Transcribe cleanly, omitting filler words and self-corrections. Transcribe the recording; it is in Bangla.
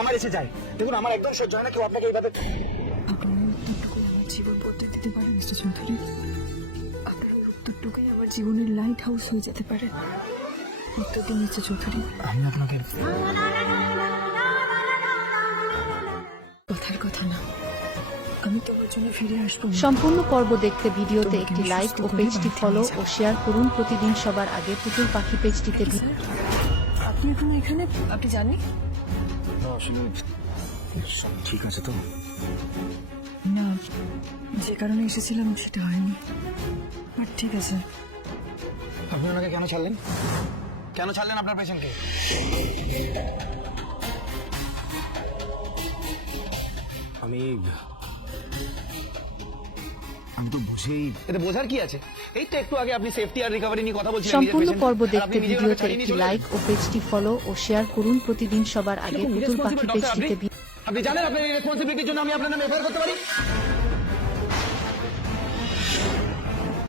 আমার এসে যায়। দেখুন আমার একদম সহ্য হয় না কেউ আপনাকে এইভাবে। আপনার উত্তরটুকু আমার জীবন বদলে দিতে পারে মিস্টার চৌধুরী। আপনার উত্তরটুকুই আমার জীবনের লাইট হাউস হয়ে যেতে পারে। উত্তর দিন মিস্টার চৌধুরী। আমি আপনাকে কথার কথা না, আমি তোমার জন্য ফিরে আসবো। সম্পূর্ণ পর্ব দেখতে ভিডিওতে একটি লাইক ও পেজটি ফলো ও শেয়ার করুন। প্রতিদিন সবার আগে পুতুল পাখি পেজটিতে আপনি এখনো এখানে? আপনি জানেন আসলে সব ঠিক আছে তো? না, যে কারণে এসেছিলাম সেটা হয়নি, বাট ঠিক আছে। আপনি ওনাকে কেন ছাড়লেন? কেন ছাড়লেন আপনার পেশেন্টকে? আমি তো বুঝেই, এতে বোঝার কি আছে? এই তো একটু আগে আপনি সেফটি আর রিকভারি নিয়ে কথা বলছিলেন। সম্পূর্ণ পর্ব দেখতে ভিডিওতে একটি লাইক ও পেজটি ফলো ও শেয়ার করুন। প্রতিদিন সবার আগে পুতুল পাখি পেজটিতে আপনি জানেন আপনার এই রেসপন্সিবিলিটির জন্য আমি আপনার নামে এফআইআর করতে পারি?